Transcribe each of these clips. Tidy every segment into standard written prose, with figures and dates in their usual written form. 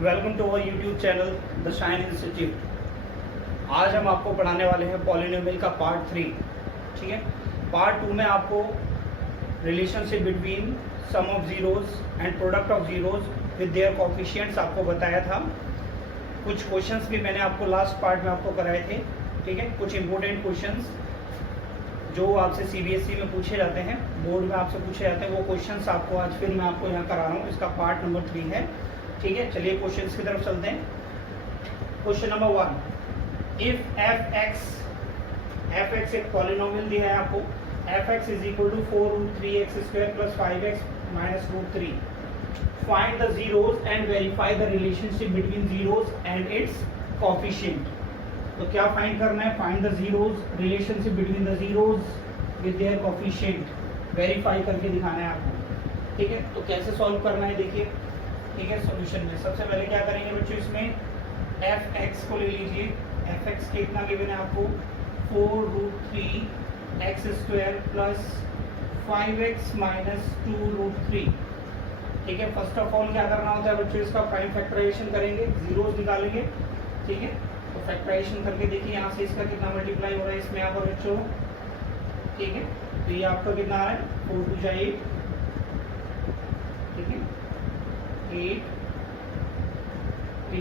Welcome to our YouTube channel the Shine Institute. आज हम आपको पढ़ाने वाले हैं पॉलिनोमियल का पार्ट 3। ठीक है, पार्ट 2 में आपको relationship between sum of zeros and product of zeros with their coefficients आपको बताया था। कुछ क्वेश्चंस भी मैंने आपको लास्ट पार्ट में आपको कराए थे। ठीक है, कुछ इंपॉर्टेंट क्वेश्चंस जो आपसे सीबीएसई में पूछे जाते हैं, बोर्ड में आपसे पूछे जाते हैं, वो क्वेश्चंस आपको आज फिर मैं आपको यहाँ करा रहा हूँ। इसका पार्ट नंबर 3 है। ठीक है, चलिए क्वेश्चंस की तरफ चलते हैं। Question number 1, if f x एक पॉलिनोमियल दिया है आपको, f x is equal to 4√3x² + 5x - √3, find the zeros and verify the relationship between zeros and its coefficient. तो क्या फाइंड करना है? Find the zeros, relationship between the zeros with their coefficient, verify करके दिखाना है आपको। ठीक है, तो कैसे सॉल्व करना है देखिए। ठीक है, सॉल्यूशन में सबसे पहले क्या करेंगे बच्चों, इसमें एफ एक्स को ले लीजिए। एफ एक्स कितना गिवन है आपको? 4√3x² + 5x - 2√3। ठीक है, फर्स्ट ऑफ ऑल क्या करना होता है बच्चों, इसका प्राइम फैक्टराइजेशन करेंगे, जीरोज निकालेंगे। ठीक है, तो फैक्टराइजेशन करके देखिए यहाँ से इसका कितना मल्टीप्लाई हो रहा है इसमें यहाँ पर बच्चों। ठीक है, तो ये आपका कितना आ रहा है? 4 × 2 = 8। ठीक है, 8 × 3x²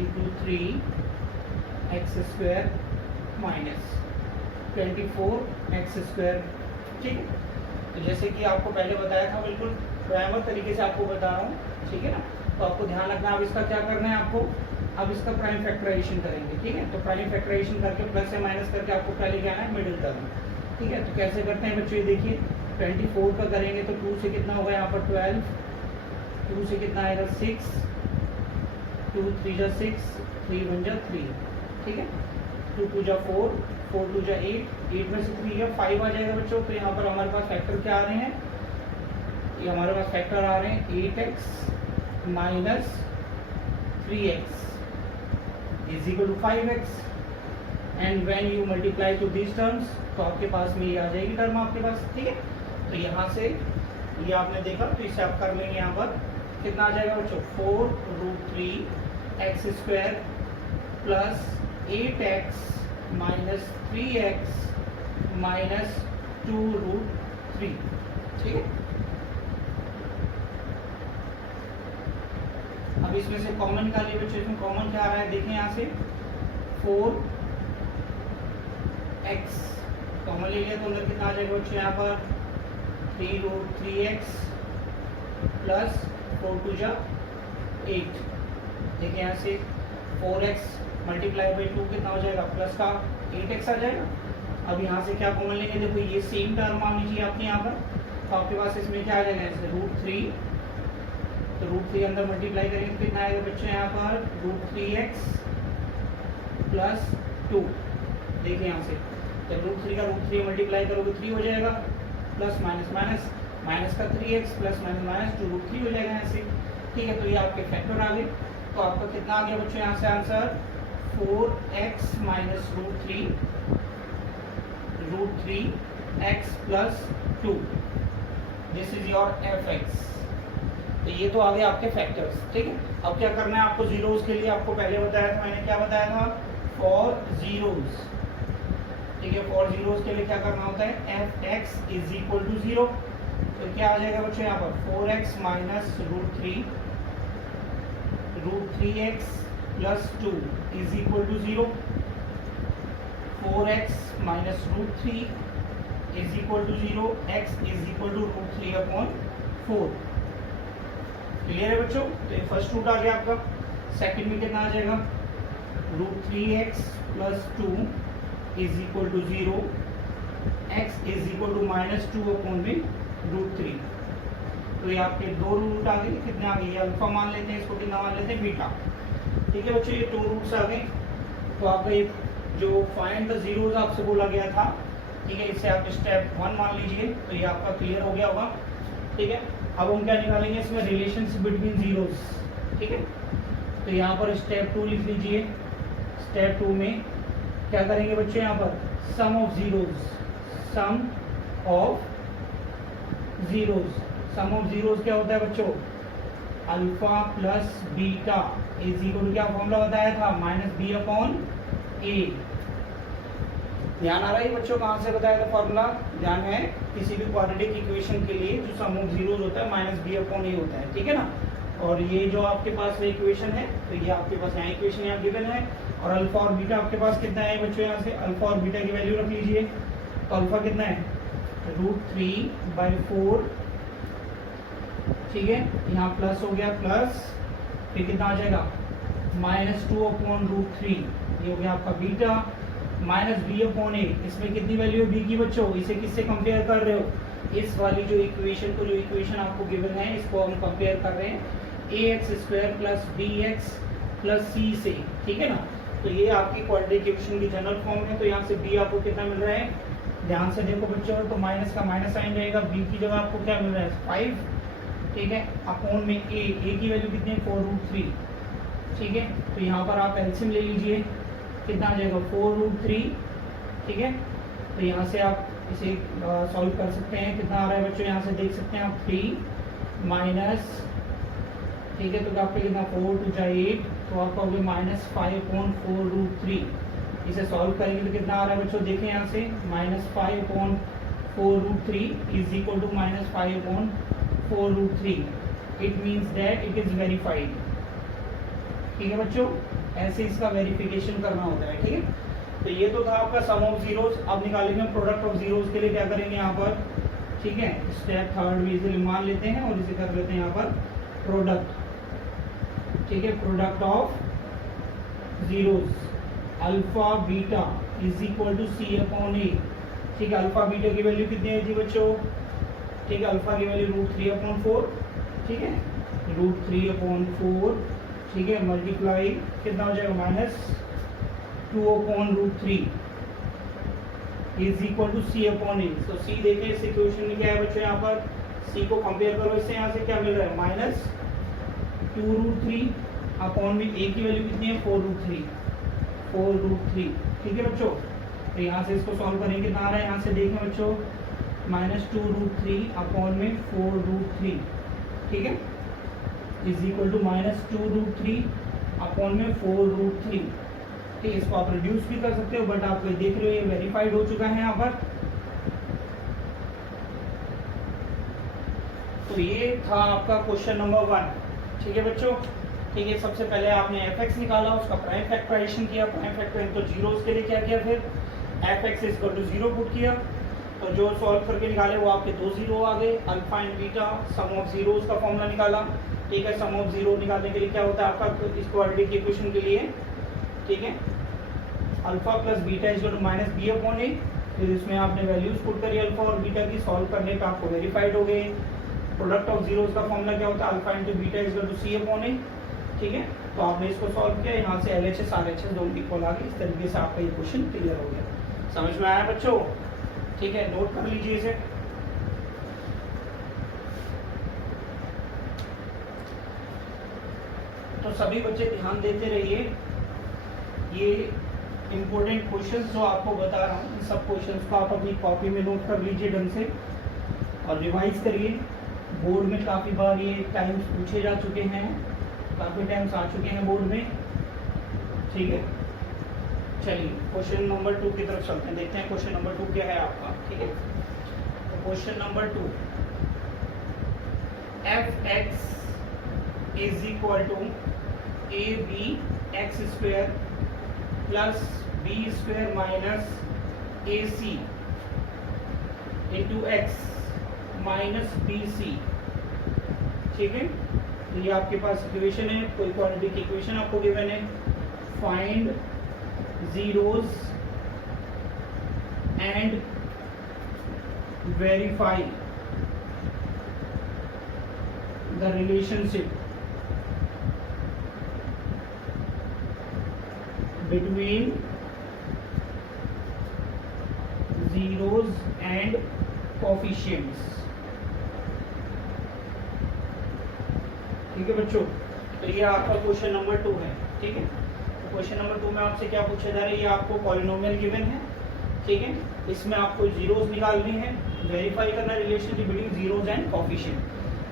- 24x²। ठीक है, तो जैसे कि आपको पहले बताया था, बिल्कुल प्राइमर तरीके से आपको बता रहा हूँ। ठीक है ना, तो आपको ध्यान रखना। अब इसका क्या करना है आपको? अब इसका प्राइम फैक्टराइजेशन करेंगे। ठीक है, तो प्राइम फैक्टराइजेशन करके प्लस या माइनस करके आपको पहले क्या है, मिडिल टर्म। ठीक है, तो कैसे करते हैं बच्चों, ये देखिए 24 का करेंगे तो 2 से कितना होगा यहाँ पर 12, 2 से कितना आएगा 6, 2 × 3 = 6, 3 × 1 = 3। ठीक है, 2 × 2 = 4, 4 × 2 = 8, 8 में से 3 या 5 आ जाएगा बच्चों। तो यहाँ पर हमारे पास फैक्टर क्या आ रहे हैं? ये हमारे पास फैक्टर आ रहे हैं 8x - 3x = 5x। And when you multiply two these terms, तो आपके पास में ये आ जाएगी टर्म आपके पास। ठीक है, तो यहाँ से ये आपने देखा, तो इसे आप कर लेंगे। यहाँ पर कितना आ जाएगा बच्चों? 4√3x² + 8x - 3x - 2√3। ठीक है, अब इसमें से कॉमन निकालिए बच्चों। इसमें कॉमन क्या आ रहा है देखिए, यहाँ से 4x कॉमन ले लिया तो अंदर कितना आ जाएगा बच्चों? यहाँ पर 3√3x + 4 × 2 = 8। देखिए यहाँ से 4x × 2 कितना हो जाएगा? प्लस का 8x आ जाएगा। अब यहाँ से क्या कॉमन लेंगे? देखो ये सेम टर्म मान लीजिए आपके यहाँ पर, तो आपके पास इसमें क्या आ जाएगा? जैसे √3, तो √3 अंदर मल्टीप्लाई करेंगे तो कितना आएगा बच्चों यहाँ पर? √3x + 2। देखिए यहाँ से जब √3 का √3 मल्टीप्लाई करोगे 3 हो जाएगा, प्लस माइनस माइनस, माइनस का 3x + -- 2√3 हो जाएगा यहाँ से। ठीक है, तो ये आपके फैक्टर आ गए। तो आपका कितना आ गया बच्चों यहाँ से answer? 4x - √3x + 2। This is your F x. तो ये तो आ गए आपके फैक्टर्स। ठीक है, अब क्या करना है आपको? जीरोज के लिए आपको पहले बताया था, मैंने क्या बताया था? For zeros. ठीक है, फॉर जीरोज के लिए क्या करना होता है? F x is equal to 0। तो क्या आ जाएगा बच्चों यहाँ पर? 4x - √3x + 2 = 0। 4x - √3 = 0, x = √3/4। Clear है बच्चों? तो ये फर्स्ट रूट आ गया आपका। सेकंड में कितना आ जाएगा? √3x + 2 = 0, x = -2/√3। तो ये आपके दो रूट आ गए। कितने आ गए? ये अल्फा मान लेते हैं, इसको कितना मान लेते हैं? बीटा। ठीक है बच्चों, ये दो रूट्स आ गए। तो आपका ये जो फाइंड द जीरोज आपसे बोला गया था, ठीक है, इसे आप स्टेप 1 मान लीजिए। तो ये आपका क्लियर हो गया होगा। ठीक है, अब हम क्या निकालेंगे इसमें? Relationship between zeros. ठीक है, तो यहाँ पर स्टेप 2 लिख लीजिए। स्टेप 2 में क्या करेंगे बच्चों? यहाँ पर sum of zeros, sum of zeros. Sum of zeros क्या होता है बच्चों? Alpha plus beta is equal to क्या फॉर्मूला बताया था, माइनस बी अपॉन ए। ध्यान आ रहा है बच्चों, कहाँ से बताया था फॉर्मूला? ध्यान है, किसी भी क्वाड्रेटिक इक्वेशन के लिए जो सम ऑफ जीरोस होता है माइनस बी अपॉन ए होता है, ठीक है ना। और ये जो आपके पास इक्वेशन है, तो ये आपके पास यहाँ इक्वेशन यहाँ गिवन है, और अल्फा और बीटा आपके पास कितना है बच्चों, यहाँ से अल्फा और बीटा की वैल्यू रख लीजिए। तो अल्फा कितना है, √3/4, ठीक है। यहाँ प्लस हो गया, प्लस फिर कितना आ जाएगा, -2/√3, ये हो गया आपका बीटा, माइनस बी अपॉन ए। इसमें कितनी वैल्यू है बी की बच्चों, इसे किससे कंपेयर कर रहे हो, इस वाली जो इक्वेशन को, जो इक्वेशन आपको गिवन है इसको हम कंपेयर कर रहे हैं ax² plus bx plus c से, ठीक है ना। तो ये आपकी क्वाड्रेटिक इक्वेशन की जनरल फॉर्म है। तो यहाँ से b आपको कितना मिल रहा है, ध्यान से देखो बच्चों, तो माइनस का माइनस साइन रहेगा, b की जगह आपको क्या मिल रहा है 5, ठीक है, अपॉन में a की वैल्यू कितनी है 4√3, ठीक है। तो यहाँ पर आप एलसीएम ले लीजिए, कितना आ जाएगा 4√3, ठीक है। तो यहाँ से आप इसे सॉल्व कर सकते हैं, कितना आ रहा है बच्चों, यहाँ से देख सकते हैं आप 3 माइनस, ठीक है, तो आपका कितना 4 2 जा 8, तो आपका हो गया -5/4√3। इसे सॉल्व करेंगे तो कितना आ रहा है बच्चों, देखें यहाँ से -5/4√3 is equal to -5/4√3। It means that it is verified, ठीक है बच्चों। ऐसे इसका वेरिफिकेशन करना होता है, ठीक है। तो ये तो था आपका सम ऑफ जीरोस। अब निकालेंगे प्रोडक्ट ऑफ जीरोस के लिए क्या करेंगे यहाँ पर, ठीक है, स्टेप थर्ड भी इसे मान लेते हैं और इसे कर लेते हैं यहाँ पर प्रोडक्ट, ठीक है। Product of zeros, alpha beta is equal to C upon ए, ठीक है। अल्फा बीटा की वैल्यू कितनी है जी बच्चों, ठीक है, अल्फा की वैल्यू √3/4, ठीक है, √3/4, ठीक है, मल्टीप्लाई कितना हो जाएगा -2/√3 is equal to C upon ए। तो सी देखें इस इक्वेशन में क्या है बच्चों, यहाँ पर सी को कंपेयर करो इससे, यहाँ से क्या मिल रहा है -2√3 अपॉन में ए की वैल्यू कितनी है 4√3, ठीक है बच्चों। तो यहाँ से इसको सॉल्व करेंगे, कितना आ रहा है, यहाँ से देखें बच्चों -2√3 अपॉन में 4√3, ठीक है, इज इक्वल टू -2√3 अपॉन में 4√3, ठीक है। इसको आप रिड्यूस भी कर सकते हो, बट आप देख रहे हो ये वेरीफाइड हो चुका है यहाँ पर। तो ये था आपका क्वेश्चन नंबर 1, ठीक है बच्चों, ठीक है। सबसे पहले आपने fx निकाला, उसका प्राइम फैक्टराइजेशन किया, प्राइम फैक्टराइजेशन तो जीरोस के लिए क्या किया, फिर fx = 0 पुट किया, तो जो सॉल्व करके निकाले वो आपके 2 जीरो आ गए। Alpha and beta some of zeros का फॉर्मूला निकाला, ठीक है। सम ऑफ जीरो निकालने के लिए क्या होता है आपका, इस क्वाड्रेटिक इक्वेशन के लिए, ठीक है, alpha plus beta is -b upon a. फिर इसमें आपने वैल्यूज पुट करी अल्फा और बीटा की, सॉल्व करने पे आपको वेरीफाइड हो गए। प्रोडक्ट ऑफ जीरोस का फॉर्मूला क्या होता है, alpha into beta is c upon ए, ठीक है। तो आपने इसको सॉल्व किया, यहाँ से LHS RHS दोनों इक्वल आ गए। इस तरीके से आपका ये क्वेश्चन क्लियर हो गया। समझ में आया बच्चों, ठीक है, नोट कर लीजिए इसे। तो सभी बच्चे ध्यान देते रहिए, ये इंपॉर्टेंट क्वेश्चंस जो आपको बता रहा हूँ, इन सब क्वेश्चंस को आप अपनी कॉपी में नोट कर लीजिए ढंग से और रिवाइज करिए। बोर्ड में काफ़ी बार ये टाइम्स पूछे जा चुके हैं, काफ़ी टाइम्स आ चुके हैं बोर्ड में, ठीक है। चलिए क्वेश्चन नंबर 2 की तरफ चलते हैं, देखते हैं क्वेश्चन नंबर 2 क्या है आपका, ठीक है। तो question number 2, fx is equal to abx² plus b² minus ac into x minus bc, ठीक है। तो ये आपके पास इक्वेशन है, कोई क्वाड्रेटिक इक्वेशन आपको गिवन है। Find zeros and verify the relationship between zeros and coefficients, ठीक है बच्चों। तो ये आपका क्वेश्चन नंबर 2 है, ठीक है। तो क्वेश्चन नंबर 2 में आपसे क्या पूछा जा रहा है, ये आपको पॉलिनोमियल गिवन है, ठीक है। इसमें आपको जीरोस निकालनी है, वेरीफाई करना relationship between zeros and coefficient.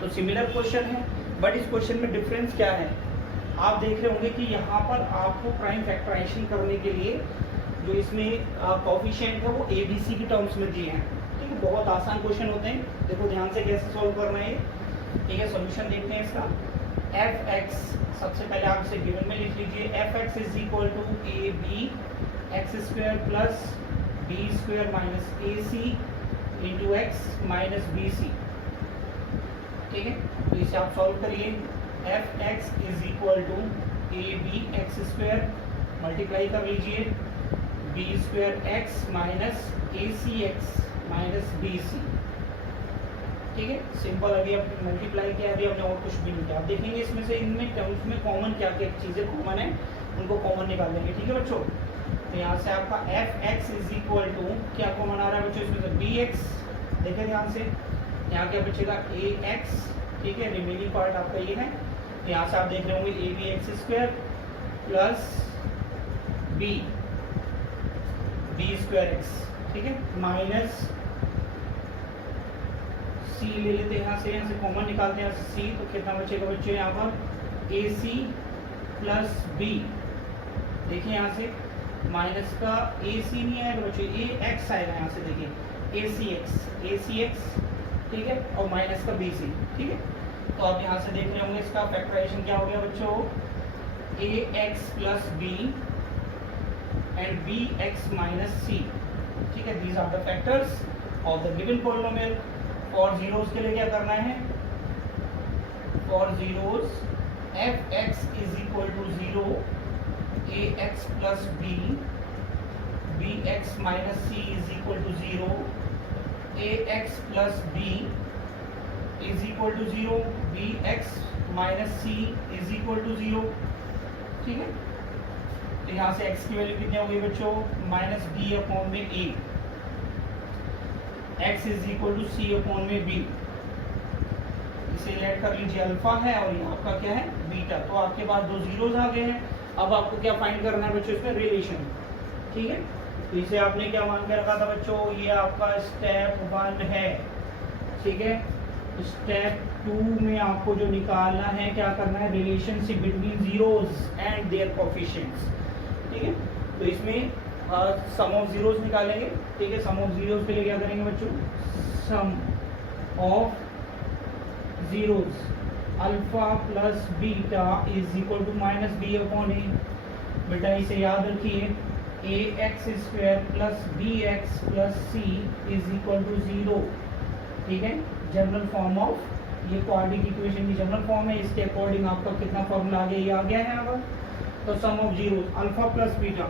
तो सिमिलर क्वेश्चन है, बट इस क्वेश्चन में डिफरेंस क्या है, आप देख रहे होंगे कि यहाँ पर आपको प्राइम फैक्टराइजेशन करने के लिए जो इसमें कोफिशिएंट है वो ABC की टर्म्स में दिए हैं। ठीक है, बहुत आसान क्वेश्चन होते हैं, देखो ध्यान से कैसे सॉल्व करना है। ठीक है, सॉल्यूशन देखते हैं इसका। fx सबसे पहले आप इसे गिवन में लिख लीजिए, fx is equal to AB x square plus B square minus AC into x minus BC। ठीक है, तो इसे आप सॉल्व करिए। fx is equal to AB x square multiply कर लीजिए B square x minus AC x minus BC। ठीक है, सिंपल। अभी अब मल्टीप्लाई किया, अभी हमने और कुछ भी नहीं किया। आप देखेंगे इसमें से इनमें टर्म्स में कॉमन क्या क्या चीज़ें कॉमन है, उनको कॉमन निकाल देंगे। ठीक है बच्चों, तो यहाँ से आपका fx इज इक्वल टू क्या कॉमन आ रहा है बच्चों, इसमें से bx, देखें ध्यान से, यहाँ क्या बचेगा ax। ठीक है, रिमेनिंग पार्ट आपका ये है। यहाँ से आप देख रहे होंगे ab x square plus b square x। ठीक है, माइनस c ले लेते हैं, यहाँ से कॉमन निकालते हैं c, तो कितना बचेगा बच्चों यहाँ पर ac प्लस b। देखिए यहाँ से माइनस का ac नहीं आएगा बच्चों, ax आएगा। यहाँ से देखिए acx। ठीक है, और माइनस का bc। ठीक है, तो आप यहाँ से देख रहे होंगे इसका फैक्टराइजेशन क्या हो गया बच्चों, ax plus b and bx minus c। ठीक है, these are the factors of the given polynomial. For zeros के लिए क्या करना है, for zeros fx is equal to 0 ax plus b bx minus c is equal to 0 ax plus b is equal to 0 bx minus c is equal to 0। ठीक है, तो यहाँ से x की वैल्यू कितनी हो गई बच्चों, माइनस b अपॉन में a, x is equal to c upon में b। इसे ऐड कर लीजिए, अल्फा है और ये आपका क्या है, बीटा। तो आपके पास दो जीरोस आ गए हैं। अब आपको क्या फाइंड करना है बच्चों, इसमें रिलेशन। ठीक है, तो इसे आपने क्या मान के रखा था बच्चों, ये आपका स्टेप 1 है। ठीक है, स्टेप 2 में आपको जो निकालना है, क्या करना है, relationship between zeros and there coefficients. ठीक है, तो इसमें सम ऑफ जीरोस निकालेंगे। ठीक है, सम ऑफ जीरोस के लिए क्या करेंगे बच्चों, sum of zeros alpha plus beta is equal to minus B upon a. बेटा इसे याद रखिए, a x square plus b x plus c is equal to 0। ठीक है, जनरल फॉर्म ऑफ, ये क्वाड्रेटिक इक्वेशन की जनरल फॉर्म है। इसके अकॉर्डिंग आपका कितना फॉर्मूला आ गया, ये आ गया है यहाँ पर। तो sum of zeros alpha plus beta,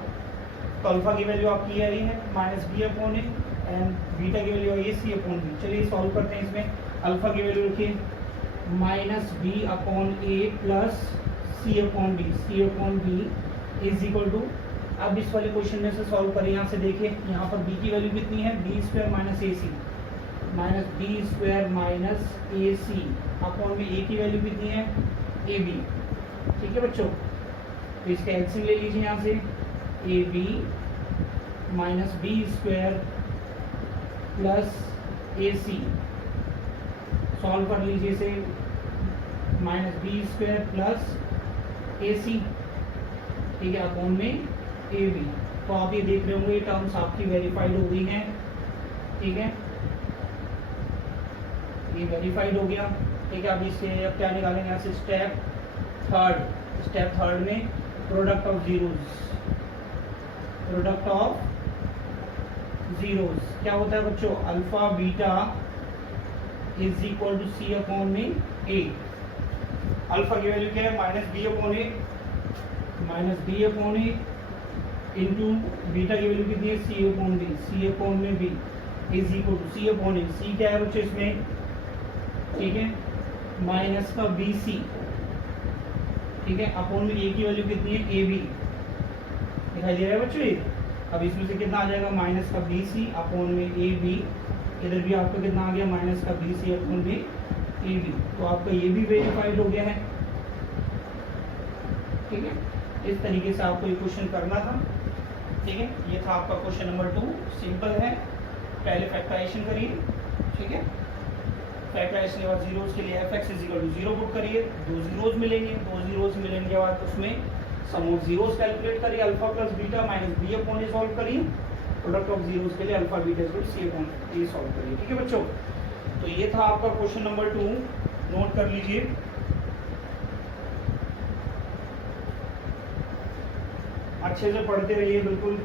तो अल्फा की वैल्यू आपकी आ रही है minus B upon a and beta की वैल्यू आई है सी अपॉन बी। चलिए सॉल्व करते हैं। इसमें अल्फा की वैल्यू रखिए minus B upon a plus c upon b is equal to, अब इस वाले क्वेश्चन में से सॉल्व करें। यहाँ से देखिए, यहाँ पर बी की वैल्यू कितनी है, बी स्क्वायर माइनस ए सी, माइनस बी स्क्वायर माइनस ए सी अपॉन में ए की वैल्यू कितनी है, ए बी। ठीक है बच्चों, तो इसका एलसीएम ले लीजिए यहाँ से, A B minus B square plus A C, solve कर लीजिए इसे, minus B square plus A C. ठीक है, अपॉन में ए बी। तो आप ये देख रहे होंगे ये टर्म्स आपकी वेरीफाइड हो गई हैं। ठीक है, ये वेरीफाइड हो गया। ठीक है, अब इससे अब क्या निकालेंगे यहाँ से, स्टेप थर्ड में प्रोडक्ट ऑफ जीरोस क्या होता है बच्चों, alpha beta is equal to C upon में ए। अल्फा की वैल्यू क्या है, minus B upon A into beta की वैल्यू कितनी है, सी अपॉन में B is equal to C upon A. C क्या है बच्चों इसमें, ठीक है, माइनस का बी सी। ठीक है, अपॉन में ए की वैल्यू कितनी है, ए बी, दिखाई दे रहा है बच्चों ये। अब इसमें से कितना आ जाएगा, माइनस का बी सी अपॉन में ए बी। इधर भी आपका कितना आ गया, माइनस का बी सी अपॉन में ए बी। तो आपका ये भी वेरीफाइड हो गया है। ठीक है, इस तरीके से आपको ये क्वेश्चन करना था। ठीक है, ये था आपका क्वेश्चन नंबर 2, सिंपल है। पहले फैक्टराइजेशन करिए। ठीक है। फैक्टराइज के बाद जीरोज के लिए fx is equal to 0 put करिए, दो जीरोज मिलेंगे, दो जीरोज मिलने के बाद उसमें सम ऑफ जीरोज कैलकुलेट करिए, alpha plus beta minus B upon A solve करिए, प्रोडक्ट ऑफ जीरोज के लिए alpha beta is equal to C upon A solve करिए। ठीक है बच्चों, तो ये था आपका क्वेश्चन नंबर 2, नोट कर लीजिए। अच्छे से पढ़ते रहिए बिल्कुल,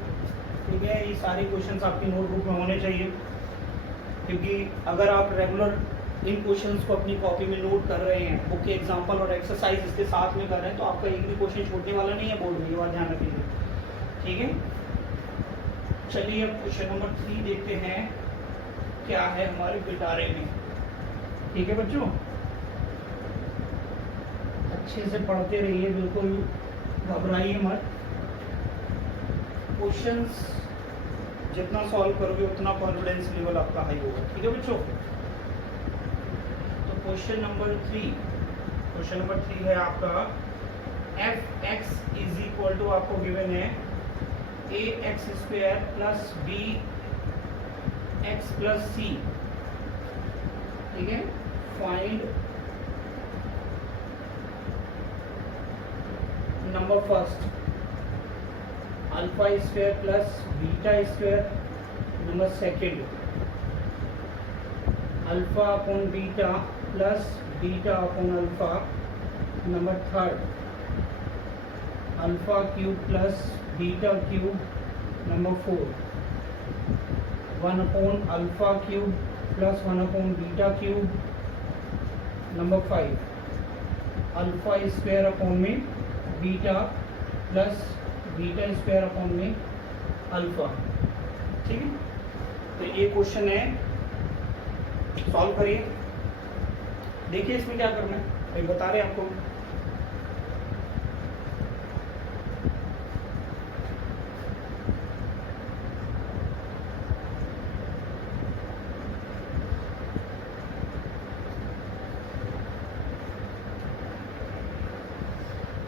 ठीक है। ये सारे क्वेश्चंस आपकी नोटबुक में होने चाहिए, क्योंकि अगर आप रेगुलर इन क्वेश्चंस को अपनी कॉपी में नोट कर रहे हैं, बुक के एग्जांपल और एक्सरसाइज इसके साथ में कर रहे हैं, तो आपका एक भी क्वेश्चन छूटने वाला नहीं है बोर्ड में, ये बात ध्यान रखिए। ठीक है, चलिए अब क्वेश्चन नंबर 3 देखते हैं क्या है हमारे पिटारे में। ठीक है बच्चों, अच्छे से पढ़ते रहिए, बिल्कुल घबराइए मत। क्वेश्चंस जितना सॉल्व करोगे उतना कॉन्फिडेंस लेवल आपका हाई होगा। ठीक है बच्चों, तो क्वेश्चन नंबर 3 है आपका f x is equal to, आपको गिवन है a x square plus b x plus c. ठीक है, find number first alpha square plus beta square, number second alpha upon beta plus beta upon alpha, number third alpha cube plus beta cube, number 4 1 upon alpha cube plus 1 upon beta cube, number 5 alpha square upon में beta plus beta square upon में alpha. ठीक है, तो ये question है, solve करिए। देखिए इसमें क्या करना है, भाई बता रहे हैं आपको।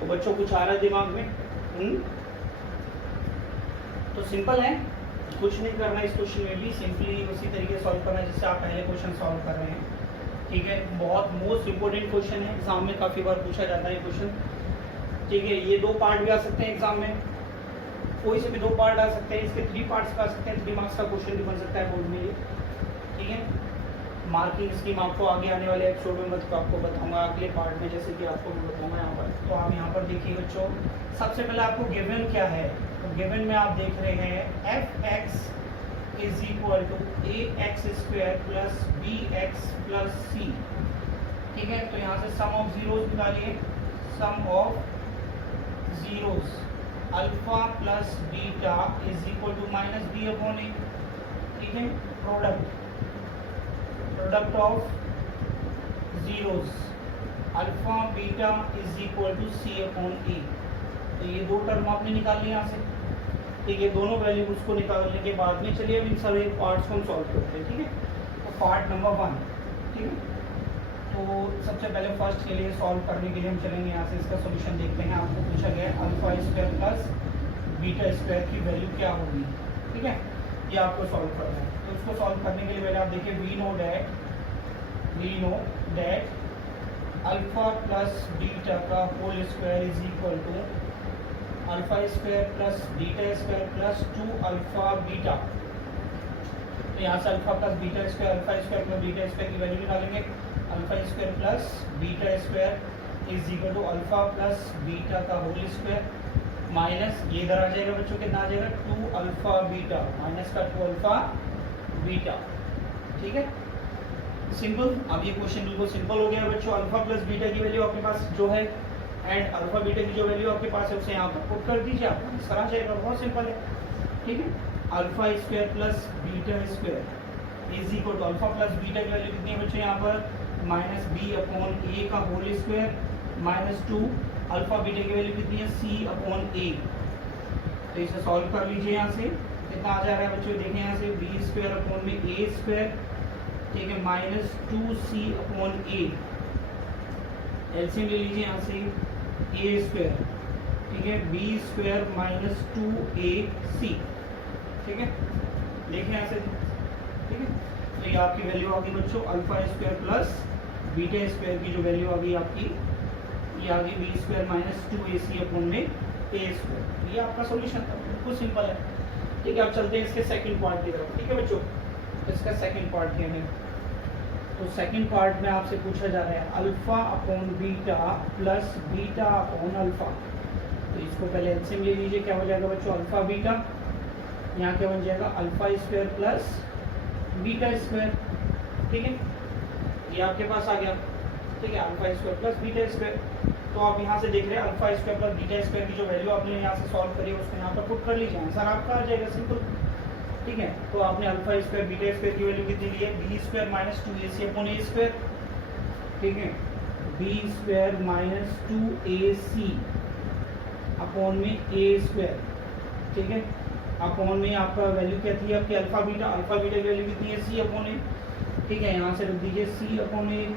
तो बच्चों कुछ आ रहा है दिमाग में? तो सिंपल है, कुछ नहीं करना इस क्वेश्चन में भी, सिंपली उसी तरीके सॉल्व करना है जिससे आप पहले क्वेश्चन सॉल्व कर रहे हैं। ठीक है, बहुत मोस्ट इंपॉर्टेंट क्वेश्चन है, एग्जाम में काफ़ी बार पूछा जाता है क्वेश्चन। ठीक है, ये 2 पार्ट भी आ सकते हैं एग्जाम में, कोई से भी 2 पार्ट आ सकते हैं, इसके 3 पार्ट्स आ सकते हैं, 3 मार्क्स का क्वेश्चन भी बन सकता है बोर्ड में ये। ठीक है, मार्किंग स्कीम आपको आगे आने वाले एपिसोड में मतलब आपको बताऊंगा अगले पार्ट में, जैसे कि आपको मैं बताऊंगा यहाँ पर। तो आप यहाँ पर देखिए बच्चों, सबसे पहले आपको गिवन क्या है, तो गिवन में आप देख रहे हैं f x is equal to a x square plus b x plus c. ठीक है, तो यहाँ से सम ऑफ जीरोज निकालिए, sum of zeros alpha plus beta is equal to minus B upon ए। ठीक है, product of zeros alpha beta is equal to C upon ए। तो ये 2 टर्म आपने निकाल लिया यहाँ से। ठीक है, दोनों वैल्यूज को निकालने के बाद में चलिए अब इन सारे पार्ट्स को हम सॉल्व करते हैं। ठीक है, तो पार्ट नंबर 1। ठीक है, तो सबसे पहले फर्स्ट के लिए सॉल्व करने के लिए हम चलेंगे यहाँ से, इसका सोल्यूशन देखते हैं। आपको पूछा गया है alpha square plus beta square की वैल्यू क्या होगी। ठीक है, ये आपको सॉल्व करना है। तो इसको सॉल्व करने के लिए पहले आप देखिए we know that alpha plus beta का whole square is equal to alpha square plus beta square plus 2 alpha beta. तो यहाँ से alpha plus beta square, alpha square plus beta square की वैल्यू निकालेंगे। Alpha square plus beta square is equal to alpha plus beta का whole square minus, ये इधर आ जाएगा बच्चों, कितना आ जाएगा 2 अल्फा बीटा माइनस का 2 अल्फा बीटा। ठीक है, सिंपल। अब ये क्वेश्चन बिल्कुल सिंपल हो गया बच्चों। अल्फा प्लस बीटा की वैल्यू आपके पास जो है एंड अल्फा बीटा की जो वैल्यू आपके पास है उसे यहाँ पर पुट कर दीजिए, आपका आंसर आ जाएगा। बहुत सिंपल है। ठीक है, alpha square plus beta square is equal to alpha plus beta की वैल्यू कितनी है बच्चों यहाँ पर माइनस बी अपॉन ए का whole square minus 2 alpha beta की वैल्यू कितनी है सी अपॉन ए। तो इसे सॉल्व कर लीजिए, यहाँ से कितना आ जा रहा है बच्चों, देखें यहाँ से बी स्क्वायर अपॉन में ए स्क्वायर। ठीक है, माइनस 2c अपॉन ए, एलसीएम ले लीजिए यहाँ से ए स्क्वायर। ठीक है, बी स्क्वायर माइनस 2ac। ठीक है, देखें यहाँ से। ठीक है, तो ये आपकी वैल्यू आ गई बच्चों alpha square plus beta square की जो वैल्यू आ गई आपकी, ये आ गई B square minus 2ac upon में ए स्क्वायर। ये आपका सॉल्यूशन था, बिल्कुल सिंपल है। ठीक है, अब चलते हैं इसके सेकंड पार्ट की तरफ। ठीक है बच्चों, इसका सेकंड पार्ट क्या है? तो सेकंड पार्ट में आपसे पूछा जा रहा है alpha upon beta plus beta upon alpha. तो इसको पहले एलसीएम ले लीजिए, क्या हो जाएगा बच्चों अल्फा बीटा, यहाँ क्या बन जाएगा alpha square plus beta square. ठीक है, ये आपके पास आ गया। ठीक है, alpha square plus beta square. तो आप यहाँ से देख रहे हैं alpha square plus beta square की जो वैल्यू आपने यहाँ से सॉल्व करी है उसको यहाँ पर पुट कर लीजिए, आंसर आपका आ जाएगा सिंपल। ठीक है, तो आपने अल्फा स्क्वायर बीटा स्क्वायर की वैल्यू कितनी ली है? B square minus 2ac upon a square. ठीक है, b square minus 2ac upon में ए स्क्वायर। ठीक है, अपॉन में आपका वैल्यू क्या थी आपकी अल्फा बीटा की वैल्यू कितनी है? सी अपॉन ए। ठीक है, यहाँ से रख दीजिए सी अपॉन ए,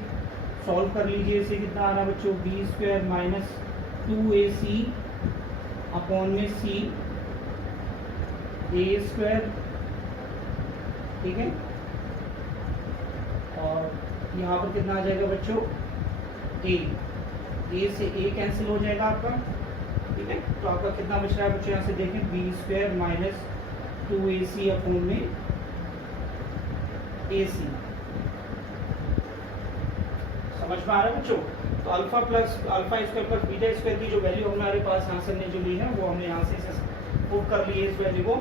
सॉल्व कर लीजिए। इसे कितना आ रहा है बच्चों? B square minus 2ac upon में सी ए स्क्वायर। ठीक है, और यहाँ पर कितना आ जाएगा बच्चों? ए से ए कैंसिल हो जाएगा आपका। ठीक है, तो आपका कितना बच रहा है बच्चों? यहाँ से देखें B square minus 2ac upon में ac। समझ में आ रहा है बच्चों? तो alpha square plus beta square की जो वैल्यू हमारे पास यहाँ से हमने जो ली है वो हमने यहाँ से पुट कर ली है इस वैल्यू को।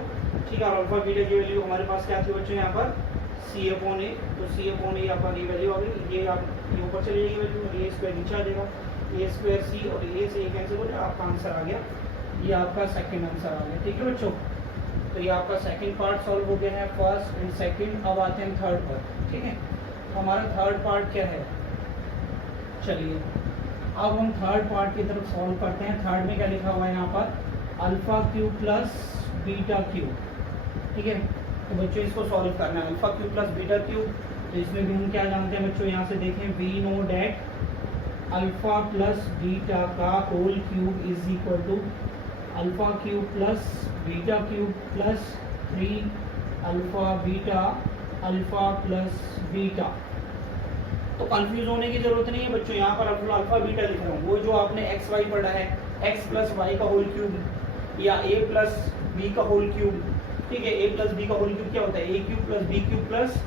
ठीक है, और अल्फा बीटा की वैल्यू हमारे पास क्या थी बच्चों? यहाँ पर सी अपॉन ए। तो सी अपॉन ए आपका ये वैल्यू आ गई। ये आप ये ऊपर चली जाएगी वैल्यू, ए स्क्वायर नीचे आ जाएगा, ए स्क्वायर सी और ए से ए कैंसिल हो जाए, आपका आंसर आ गया। ये आपका सेकंड आंसर आ गया। ठीक है बच्चों, तो ये आपका सेकंड पार्ट सॉल्व हो गया है, फर्स्ट एंड सेकंड। अब आते हैं थर्ड पार्ट। ठीक है, हमारा थर्ड पार्ट क्या है? चलिए अब हम थर्ड पार्ट की तरफ सॉल्व करते हैं। थर्ड में क्या लिखा हुआ है यहाँ पर? Alpha cube plus beta cube. ठीक है, तो बच्चों इसको सॉल्व करना है alpha cube plus beta cube. तो इसमें भी हम क्या जानते हैं बच्चों? यहाँ से देखें we know that alpha plus beta का whole cube is equal to alpha cube plus beta cube plus 3 alpha plus beta. तो कंफ्यूज होने की जरूरत नहीं है बच्चों, यहाँ पर अल्फा बीटा लिख रहा हूँ, वो जो आपने एक्स वाई पढ़ा है, एक्स प्लस वाई का होल क्यूब या ए प्लस बी का होल क्यूब। ठीक है, ए प्लस बी का होल क्यूब क्या होता है? A cube plus b cube plus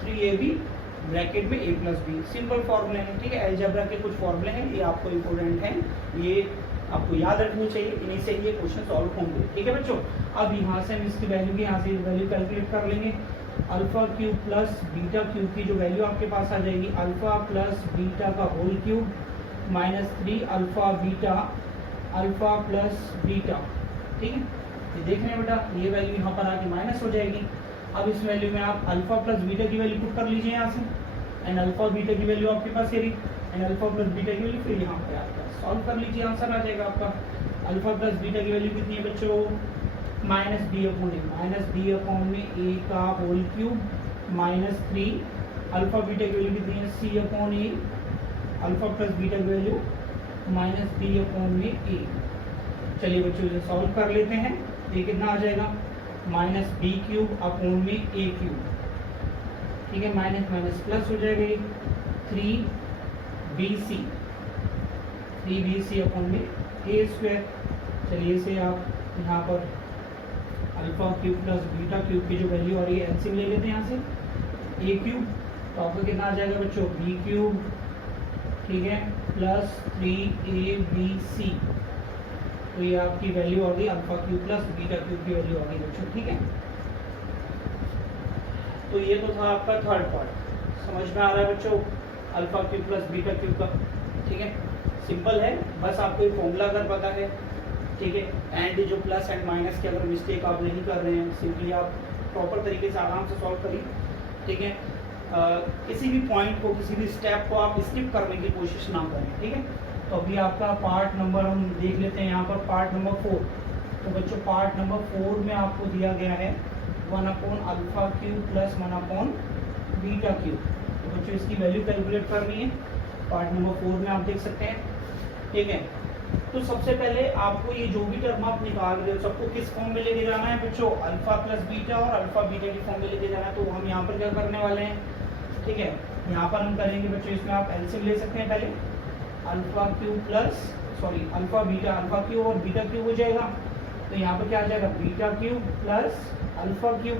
3ab bracket में ए प्लस बी। सिंपल फॉर्मूले हैं। ठीक है, अलजेब्रा के कुछ फॉर्मूले हैं, ये आपको इम्पोर्टेंट हैं, ये आपको याद रखनी चाहिए, इन्हीं से ये क्वेश्चन सॉल्व होंगे। ठीक है बच्चों, अब यहाँ से हम इसकी वैल्यू की यहाँ से वैल्यू कैलकुलेट कर लेंगे। Alpha cube plus beta cube की जो वैल्यू आपके पास आ जाएगी अल्फा प्लस बीटा का whole cube minus 3 alpha plus beta. ठीक है, ये देख रहे हैं बेटा, ये वैल्यू यहाँ पर आके माइनस हो जाएगी। अब इस वैल्यू में आप अल्फा प्लस बीटा की वैल्यू पुट कर लीजिए यहाँ से, एंड अल्फा बीटा की वैल्यू आपके पास ये रही, एंड अल्फा प्लस बीटा की वैल्यू फिर यहाँ पर आपका सॉल्व कर लीजिए, आंसर आ जाएगा आपका। अल्फा प्लस बीटा की वैल्यू कितनी है बच्चों? माइनस बी अपॉन में ए का whole cube minus 3 alpha beta की वैल्यू कितनी है? सी upon A, alpha plus beta की वैल्यू माइनस बी अपॉन में ए। चलिए बच्चों इसे सॉल्व कर लेते हैं। ये कितना आ जाएगा? माइनस बी क्यूब अपॉन में ए क्यूब। ठीक है, माइनस माइनस प्लस हो जाएगा, 3bc अपॉन में ए स्क्वायर। चलिए इसे आप यहाँ पर alpha cube plus beta cube की जो वैल्यू आ रही है एलसीएम ले लेते हैं यहाँ से, ए क्यूब तो आपका कितना आ जाएगा बच्चों? B cube. ठीक है, प्लस 3abc। तो ये आपकी वैल्यू आ गई alpha cube plus beta cube की वैल्यू आ गई बच्चों। ठीक है, तो ये तो था आपका थर्ड पार्ट। समझ में आ रहा है बच्चों alpha cube plus beta cube का? ठीक है, सिंपल है, बस आपको एक फॉर्मूला अगर पता है। ठीक है, एंड जो प्लस एंड माइनस की अगर मिस्टेक आप नहीं कर रहे हैं, सिंपली आप प्रॉपर तरीके से आराम से सॉल्व करिए। ठीक है, किसी भी पॉइंट को, किसी भी स्टेप को आप स्किप करने की कोशिश ना करें। ठीक है, तो अभी आपका पार्ट नंबर हम देख लेते हैं यहाँ पर, पार्ट नंबर 4। तो बच्चों पार्ट नंबर 4 में आपको दिया गया है 1 alpha cube plus 1 beta cube. तो बच्चों इसकी वैल्यू कैलकुलेट करनी है, पार्ट नंबर 4 में आप देख सकते हैं। ठीक है, तो सबसे पहले आपको ये जो भी टर्म आप निकाल रहे हो सबको किस फॉर्म में लेके जाना है बच्चों, अल्फा प्लस बीटा और अल्फा बीटा की फॉर्म में लेके जाना है। तो हम यहाँ पर क्या करने वाले हैं, ठीक है, यहाँ पर हम करेंगे बच्चों, इसमें आप एलसीएम ले सकते हैं पहले, alpha cube plus alpha beta, alpha cube और बीटा क्यूब हो जाएगा। तो यहाँ पर क्या आ जाएगा, beta cube plus alpha cube,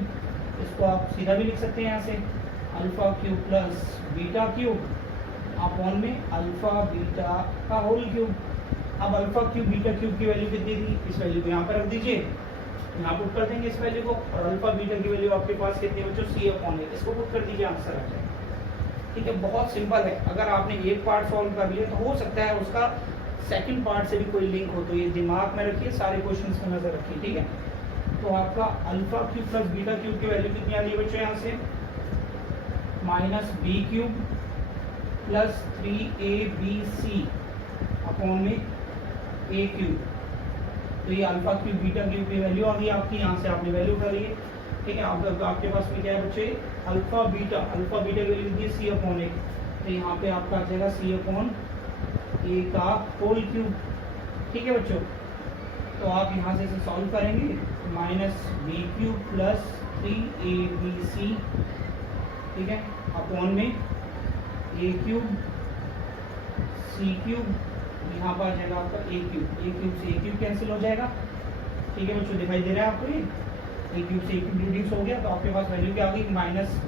इसको आप सीधा भी लिख सकते हैं यहाँ से, alpha cube plus beta cube upon में अल्फा बीटा का होल क्यूब। अब अल्फा क्यूब बीटा क्यूब की वैल्यू कितनी थी, इस वैल्यू को यहाँ पर रख दीजिए, यहाँ पुट कर देंगे इस वैल्यू को, और अल्फा बीटा की वैल्यू आपके पास कितनी है बच्चों, सी अपॉन ए, इसको पुट कर दीजिए, आंसर आ जाएगा। ठीक है, बहुत सिंपल है। अगर आपने एक पार्ट सॉल्व कर लिया तो हो सकता है उसका सेकंड पार्ट से भी कोई लिंक हो, तो ये दिमाग में रखिए, सारे क्वेश्चंस में नजर रखिए। ठीक है, तो आपका alpha cube plus beta cube की वैल्यू कितनी आ रही है बच्चों, यहाँ से minus B cube plus 3ab upon में ए क्यूब। तो ये अल्फा क्यूब बीटा क्यूब की वैल्यू आ गई आपकी, यहाँ से आपने वैल्यू करी है। ठीक है, आपके पास में क्या है बच्चे, अल्फा बीटा की वैल्यू दी सी अपॉन ए, तो यहाँ पे आपका आ जाएगा सी अपॉन ए का होल क्यूब। ठीक है बच्चों, तो आप यहाँ से इसे सॉल्व करेंगे, minus B cube plus 3abc, ठीक है, अपॉन में ए क्यूब सी क्यूब, यहाँ पर आ जाएगा आपका ए क्यूब से ए क्यूब कैंसिल हो जाएगा। ठीक है बच्चों, दिखाई दे रहा है आपको ये, ए क्यूब से ए क्यूब रिड्यूस हो गया, तो आपके पास वैल्यू क्या आ गई, minus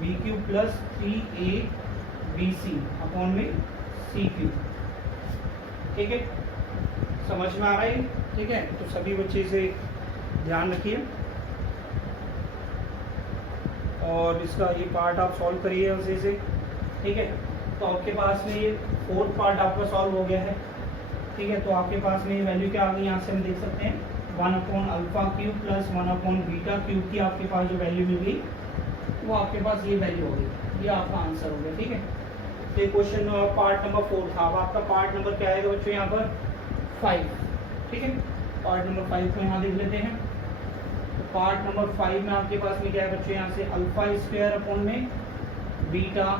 B cube plus 3abc upon में सी क्यूब। ठीक है, समझ में आ रहा है। ठीक है, तो सभी बच्चे इसे ध्यान रखिए और इसका ये पार्ट आप सॉल्व करिए उसे से। ठीक है, तो आपके पास में ये फोर्थ पार्ट आपका सॉल्व हो गया है। ठीक है, तो आपके पास में वैल्यू क्या आ गई, यहाँ से हम देख सकते हैं 1 alpha cube plus 1 beta cube की आपके पास जो वैल्यू मिल गई वो आपके पास ये वैल्यू हो गई, ये आपका आंसर हो गया। ठीक है, तो क्वेश्चन पार्ट नंबर 4 था। अब आपका पार्ट नंबर क्या आएगा बच्चों, यहाँ पर 5। ठीक है, पार्ट नंबर 5 को यहाँ देख लेते हैं। तो पार्ट नंबर 5 में आपके पास में क्या है बच्चों, यहाँ से अल्फा स्क्वायर अपॉन में beta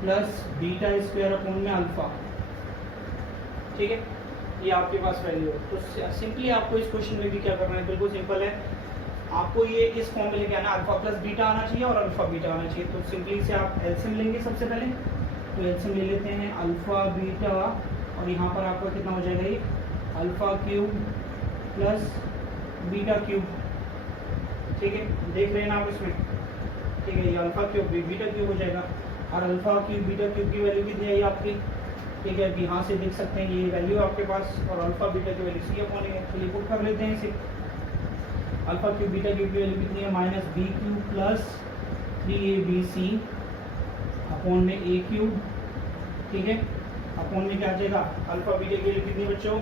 plus beta square upon में अल्फा। ठीक है, ये आपके पास वैल्यू है। तो सिंपली आपको इस क्वेश्चन में भी क्या करना है, बिल्कुल सिंपल है, आपको ये इस फॉर्म में लेके आना, अल्फा प्लस बीटा आना चाहिए और अल्फा बीटा आना चाहिए। तो सिंपली से आप एलसीएम लेंगे सबसे पहले, तो एलसीएम ले लेते हैं अल्फा बीटा, और यहाँ पर आपका कितना हो जाएगा, ये alpha cube plus beta cube. ठीक है, देख रहे हैं ना आप इसमें। ठीक है, ये अल्फा क्यूब बीटा क्यूब हो जाएगा, और अल्फा क्यूब बीटा क्यूब की वैल्यू कितनी आई आपकी। ठीक है, अब यहाँ से देख सकते हैं ये वैल्यू आपके पास, और अल्फा बीटा की वैल्यू सी अपॉन है, चलिए पुट कर लेते हैं इसे। अल्फा क्यूब बीटा क्यूब की वैल्यू कितनी है, minus B cube plus 3abc upon में ए क्यूब। ठीक है, अपॉन में क्या आ जाएगा, अल्फा बीटा की वैल्यू कितनी बच्चों,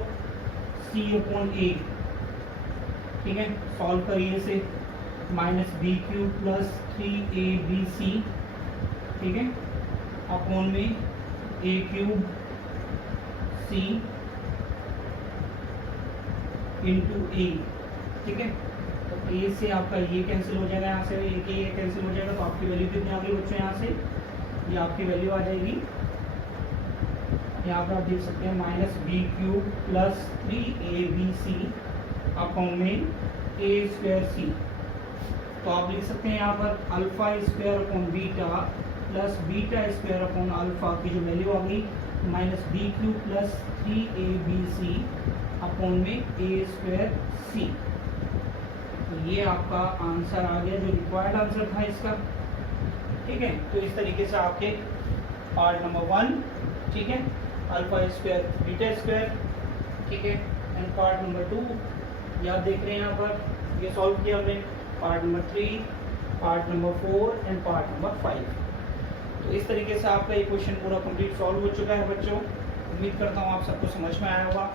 सी अपॉन ए। ठीक है, सॉल्व करिए इसे, minus B cube plus 3abc, ठीक है, अपॉन में ए क्यूब सी इंटू ए। ठीक है, तो ए से आपका ये कैंसिल हो जाएगा, यहाँ से ये कैंसिल हो जाएगा, तो आपकी वैल्यू कितनी आ गई बच्चों, यहाँ से ये आपकी वैल्यू आ जाएगी, यहाँ पर आप देख सकते हैं minus B cube plus 3abc upon में ए स्क्वायर सी। तो आप लिख सकते हैं यहाँ पर alpha square upon beta plus beta square upon alpha की जो वैल्यू आ गई minus B cube plus 3abc upon में ए स्क्वायर सी। तो ये आपका आंसर आ गया, जो रिक्वायर्ड आंसर था इसका। ठीक है, तो इस तरीके से आपके पार्ट नंबर 1, ठीक है, अल्फा स्क्वायर बीटा स्क्वायर, ठीक है, एंड पार्ट नंबर 2 याद देख रहे हैं यहाँ पर, ये सॉल्व किया हमने। Part number 3, part number 4 and part number 5। तो इस तरीके से आपका ये क्वेश्चन पूरा कंप्लीट सॉल्व हो चुका है बच्चों। उम्मीद करता हूँ आप सबको समझ में आया होगा।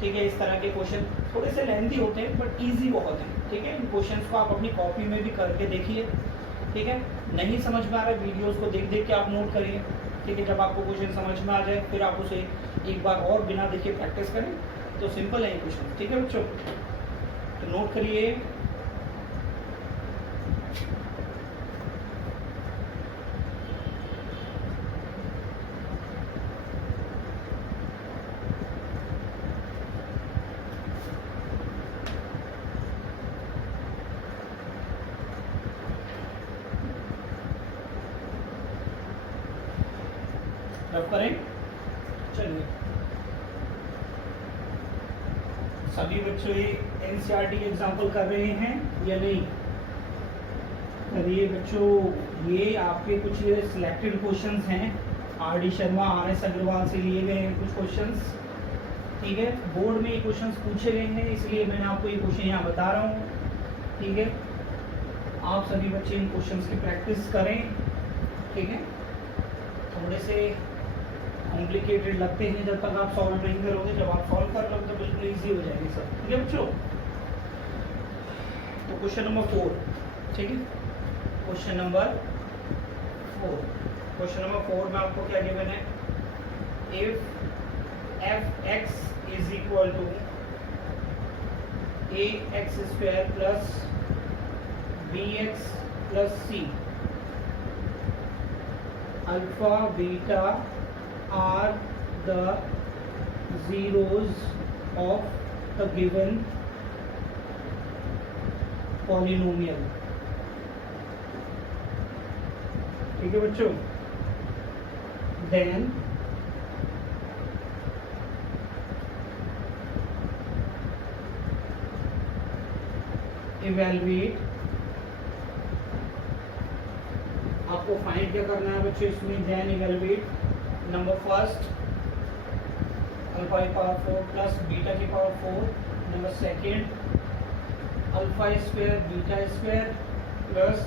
ठीक है, इस तरह के क्वेश्चन थोड़े से लेंथी होते हैं बट इजी बहुत हैं। ठीक है, इन क्वेश्चंस को आप अपनी कॉपी में भी करके देखिए। ठीक है, नहीं समझ में आ रहा है वीडियोस को देख देख के आप नोट करिए। ठीक है, जब आपको क्वेश्चन समझ में आ जाए फिर आप उसे एक बार और बिना देखे प्रैक्टिस करें, तो सिंपल है ये क्वेश्चन। ठीक है बच्चों, तो नोट करिए। रब करें। चलिए सभी बच्चों ये एनसीईआरटी के एग्जाम्पल कर रहे हैं या नहीं? करिए बच्चों, ये आपके कुछ सिलेक्टेड क्वेश्चंस हैं, आर.डी. शर्मा, आर.एस. अग्रवाल से लिए गए हैं कुछ क्वेश्चंस। ठीक है, बोर्ड में ये क्वेश्चंस पूछे गए हैं, इसलिए मैंने आपको ये क्वेश्चन यहाँ बता रहा हूँ। ठीक है, आप सभी बच्चे इन क्वेश्चंस की प्रैक्टिस करें। ठीक है, थोड़े से कॉम्प्लिकेटेड लगते हैं जब तक आप सॉल्व नहीं करोगे, जब आप सॉल्व कर लोगे तो बिल्कुल ईजी हो जाएंगे सब। ठीक है बच्चों, तो क्वेश्चन नंबर 4। ठीक है, क्वेश्चन नंबर 4 में आपको क्या गिवन है? If f(x) is equal to ax² plus bx plus c, alpha beta are the zeros of the given polynomial। ठीक है बच्चों, देन इवेलुएट, आपको फाइंड क्या करना है बच्चों इसमें? Then evaluate number first alpha की पावर 4 प्लस बीटा की power 4, number second alpha square beta square plus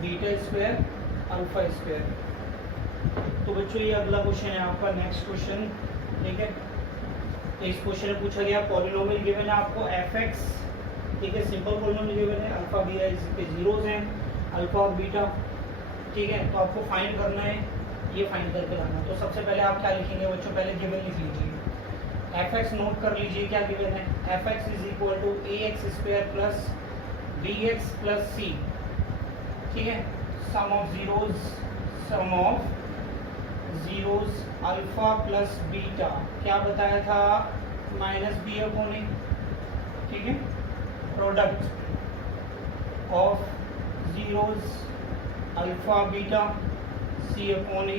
beta square alpha square. तो बच्चों ये अगला क्वेश्चन है आपका, नेक्स्ट क्वेश्चन। ठीक है, तो इस क्वेश्चन में पूछा गया पॉलिनोमियल गिवन है आपको f(x). ठीक है, सिंपल पॉलिनोमियल गिवन है, अल्फा बीटा इसके जीरोज हैं, अल्फा और बीटा। ठीक है, तो आपको फाइंड करना है, ये फाइंड करके लाना। तो सबसे पहले आप क्या लिखेंगे बच्चों? पहले गिवन लिख लीजिए, f(x) नोट कर लीजिए क्या गिवन है। f(x) is equal to ax² plus bx plus c। ठीक है, sum of zeros alpha plus beta क्या बताया था? माइनस बी अपॉन ए। ठीक है, product of zeros alpha beta c upon ए।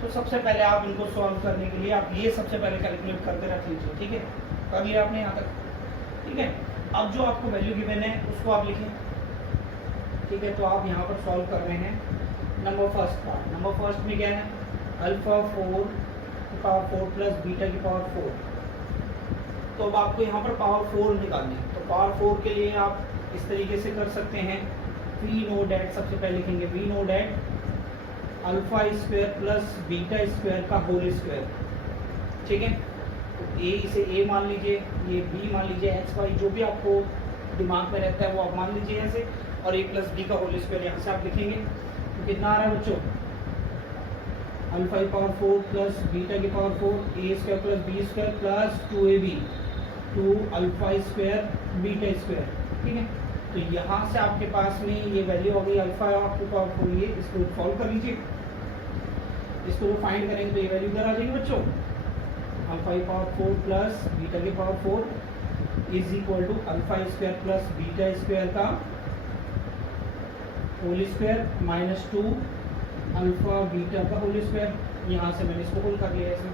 तो सबसे पहले आप इनको सॉल्व करने के लिए आप ये सबसे पहले कैलकुलेट करके रख लीजिए। ठीक है, कर लिया आपने यहाँ तक? ठीक है, अब जो आपको वैल्यू गिवन है उसको आप लिखें। ठीक है, तो आप यहाँ पर सॉल्व कर रहे हैं number first part. Number first में क्या है? अल्फा 4 की पावर 4 प्लस बीटा की पावर 4। तो अब आपको यहाँ पर पावर 4 निकालनी है। तो पावर 4 के लिए आप इस तरीके से कर सकते हैं, वी नो डैट, सबसे पहले लिखेंगे we know that alpha square plus beta square का होल स्क्वायर। ठीक है, तो ए इसे ए मान लीजिए, ये बी मान लीजिए, एक्स वाई जो भी आपको दिमाग में रहता है वो आप मान लीजिए ऐसे, और ए प्लस बी का होल स्क्वायर यहाँ से आप लिखेंगे। तो कितना आ रहा है बच्चों? अल्फा की पावर 4 प्लस बीटा की power 4, a square plus b square plus 2ab, 2 alpha square beta square. ठीक है, तो यहाँ से आपके पास में ये वैल्यू हो गई अल्फा आपको पावर 4। ये इसको सॉल्व कर लीजिए, इसको फाइंड करेंगे तो ये वैल्यू इधर आ जाएगी बच्चों। अल्फा की पावर 4 प्लस बीटा की power 4 is equal to alpha square plus beta square का whole square minus 2 alpha beta का होल स्क्वायर। यहाँ से मैंने इसको होल कर लिया इसमें।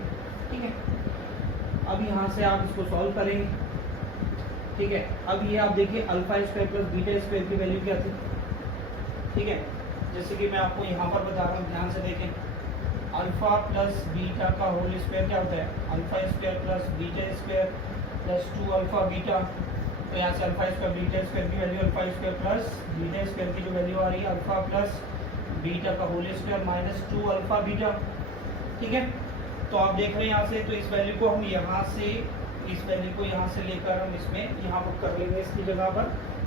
ठीक है, अब यहाँ से आप इसको सॉल्व करेंगे। ठीक है, अब ये आप देखिए alpha square plus beta square की वैल्यू क्या थी। ठीक है, जैसे कि मैं आपको यहाँ पर बता रहा हूँ, ध्यान से देखें। अल्फा प्लस बीटा का होल स्क्वायर क्या होता है? Alpha square plus beta square plus 2 alpha beta. तो यहाँ से अल्फा स्क्वायर बीटा स्क्वायर की value alpha square plus beta square की जो वैल्यू आ रही है अल्फा प्लस बीटा का whole square minus 2 alpha beta. ठीक है, तो आप देख रहे हैं यहाँ से, तो इस वैल्यू को हम यहाँ से, इस वैल्यू को यहाँ से लेकर हम इसमें यहाँ पर कर लेंगे इसकी जगह पर।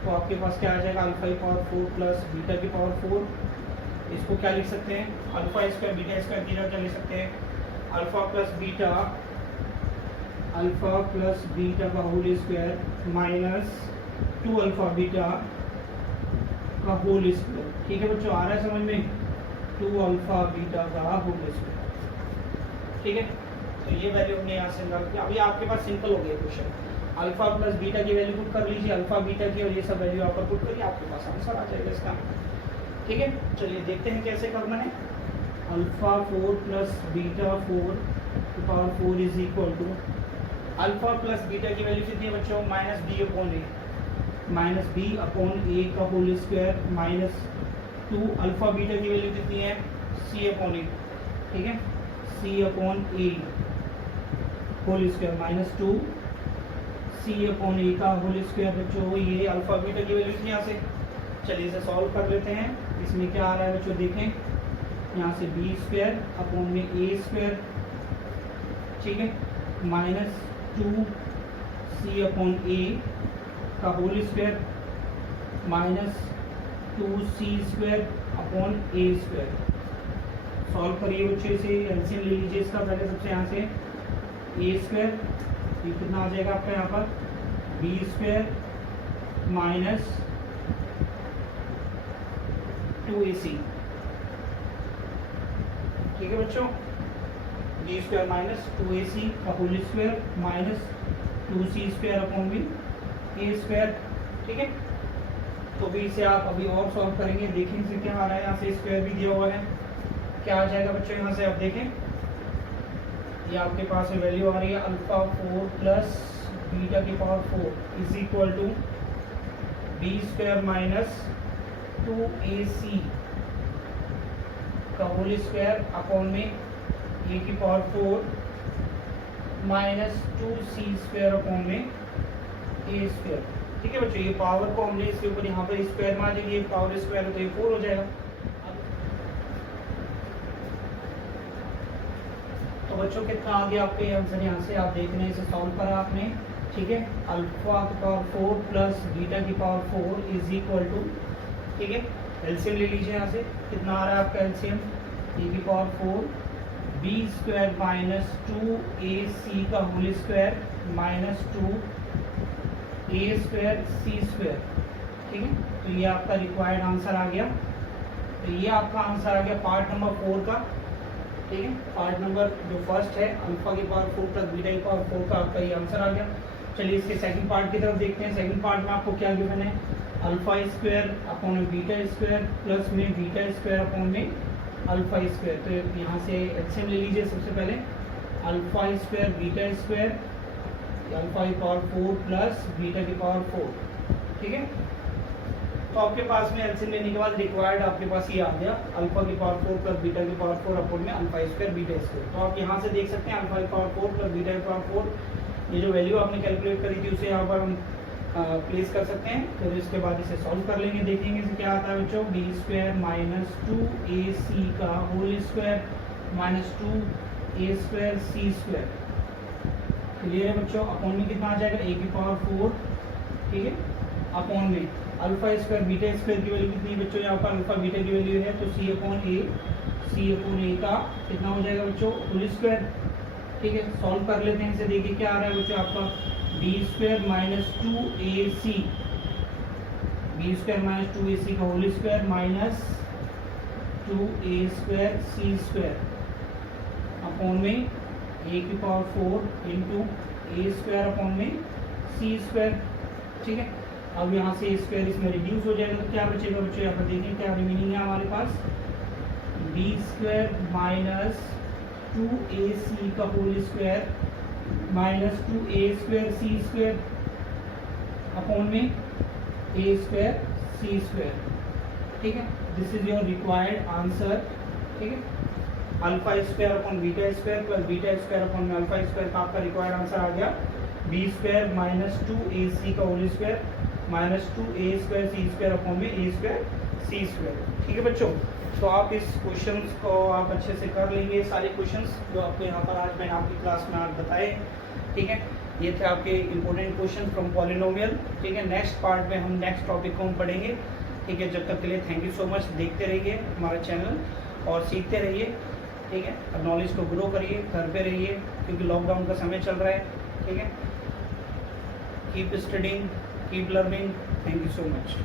तो आपके पास क्या आ जाएगा? अल्फा की पावर 4 प्लस बीटा की पावर 4। इसको क्या लिख सकते हैं? अल्फा स्क्वायर बीटा स्क्वायर की जगह क्या लिख सकते हैं? अल्फा प्लस बीटा का whole square minus 2 alpha beta का होल स्क्वायर। ठीक है बच्चों, आ रहा है समझ में? 2 अल्फा बीटा का होल स्क्वायर। ठीक है, तो ये वैल्यू हमने यहाँ से निकाल दिया। अभी आपके पास सिंपल हो गया क्वेश्चन। अल्फा प्लस बीटा की वैल्यू पुट कर लीजिए, अल्फा बीटा की, और ये सब वैल्यू यहाँ पर पुट करिए, आपके पास आंसर आ जाएगा इसका। ठीक है, चलिए देखते हैं कैसे करना है। अल्फ़ा 4 प्लस बीटा 4 की power 4 is equal to alpha plus beta की वैल्यू कितनी है बच्चों, minus B upon A, minus B upon A का whole square minus 2 alpha beta की वैल्यू कितनी है, सी अपॉन ए, ठीक है, सी upon A whole square minus 2 C upon A का होल स्क्वायर बच्चों, ये अल्फ़ा बीटा की वैल्यू थी यहाँ से। चलिए इसे सॉल्व कर लेते हैं। इसमें क्या आ रहा है बच्चों, देखें यहाँ से बी स्क्वायर अपॉन में ए स्क्वायर, ठीक है, माइनस 2 सी अपॉन ए का whole square minus 2 C square upon a square. Solve करिए बच्चों, इसे एलसीएम ले लीजिए इसका पहले सबसे, यहाँ से ए स्क्वायर, ये कितना आ जाएगा आपका यहाँ पर, बी स्क्वायर माइनस 2ac, ठीक है बच्चों, बी स्क्वायर माइनस 2ac का whole square minus 2c square upon में ए स्क्वायर, ठीक है। तो भी इसे आप अभी और सॉल्व करेंगे, देखें इसे क्या आ रहा है, यहाँ से स्क्वायर भी दिया हुआ है, क्या आ जाएगा बच्चों यहाँ से, आप देखें ये आपके पास में वैल्यू आ रही है अल्फ़ा 4 प्लस बीटा की power 4 is equal to B square minus 2ac का होल स्क्वायर अपॉन में ए की power 4 minus 2c square upon में ए स्क्वायर, ठीक है बच्चों। ये पावर को हमने इसके ऊपर यहाँ पर स्क्वायर में आ जाएगी, पावर स्क्वायर तो ये 4 हो जाएगा। तो बच्चों कितना आ गया आपके आंसर, यहाँ से आप देख रहे हैं, इसे सॉल्व करा आपने, ठीक है, अल्फ़ा की पावर 4 प्लस बीटा की पावर 4 इज इक्वल टू, ठीक है, एलसीएम ले लीजिए यहाँ से, कितना आ रहा है आपका एलसीएम, ए की power 4 B square minus 2ac का होल स्क्वायर माइनस 2 ए स्क्वायर सी स्क्वायर, ठीक है। तो ये आपका रिक्वायर्ड आंसर आ गया। तो ये आपका आंसर आ गया पार्ट नंबर 4 का, ठीक है। पार्ट नंबर जो फर्स्ट है अल्फा की पावर 4 प्लस बीटा की पावर 4 का आपका ये आंसर आ गया। चलिए इसके सेकंड पार्ट की तरफ देखते हैं। सेकंड पार्ट में आपको क्या गिवन है, अल्फा स्क्वायर अपॉन में बीटा स्क्वायर प्लस में बीटा स्क्वायर अपॉन में अल्फा स्क्वायर। तो यहाँ से एलसीएम ले लीजिए सबसे पहले, alpha square beta square alpha की पावर 4 प्लस बीटा की पावर 4, ठीक है। तो आपके पास में एलसीएम लेने के बाद रिक्वायर्ड आपके पास ये आ गया अल्फा की पावर 4 प्लस बीटा की पावर 4 अपॉन में अल्फा स्क्वायर बीटा स्क्वायर। तो आप यहाँ से देख सकते हैं अल्फा की पावर 4 प्लस बीटा की पावर 4, ये जो वैल्यू आपने कैलकुलेट करी थी उसे यहाँ पर हम प्लेस कर सकते हैं। फिर इसके बाद इसे सॉल्व कर लेंगे, देखेंगे इसे क्या आता है बच्चों, बी स्क्वायर माइनस 2ac का whole square minus 2a square c square, clear है बच्चों। अपॉन में कितना आ जाएगा, ए की पावर 4, ठीक है, अपॉन में अल्फा स्क्वायर बीटा स्क्वायर की वैल्यू कितनी है बच्चों, यहाँ पर अल्फा बीटा की वैल्यू है तो सी अपॉन ए का कितना हो जाएगा बच्चों, होल स्क्वायर, ठीक है। सॉल्व कर लेते हैं इसे, देखिए क्या आ रहा है बच्चों आपका, b square minus 2ac, b square minus 2ac का whole square minus 2a square c square upon में ए की power 4 into a square upon में सी स्क्वायर, ठीक है। अब यहाँ से स्क्वायर इसमें रिड्यूस हो जाएगा तो क्या बचेगा बच्चों, यहाँ पर देखें क्या रिमेनिंग है हमारे पास, बी स्क्वायर माइनस 2ac का whole square minus 2a square c square upon में ए स्क्वायर सी स्क्वायर, ठीक है। This is your required answer, ठीक है। Alpha square upon beta square plus beta square upon में अल्फा स्क्वायर का आपका required answer आ गया, बी स्क्वायर माइनस 2ac का whole square minus 2a square c square upon में ए स्क्वायर सी स्क्वायर, ठीक है बच्चों। तो आप इस क्वेश्चंस को आप अच्छे से कर लेंगे, सारे क्वेश्चंस जो आपको यहाँ पर आज मैंने आपकी क्लास में आज बताए, ठीक है। ये थे आपके इंपॉर्टेंट क्वेश्चन फ्रॉम पॉलिनोमियल, ठीक है। नेक्स्ट पार्ट में हम नेक्स्ट टॉपिक को हम पढ़ेंगे, ठीक है। जब तक के लिए थैंक यू सो मच, देखते रहिए हमारा चैनल और सीखते रहिए, ठीक है। और नॉलेज को ग्रो करिए, घर पे रहिए क्योंकि लॉकडाउन का समय चल रहा है, ठीक है। Keep studying, keep learning, thank you so much.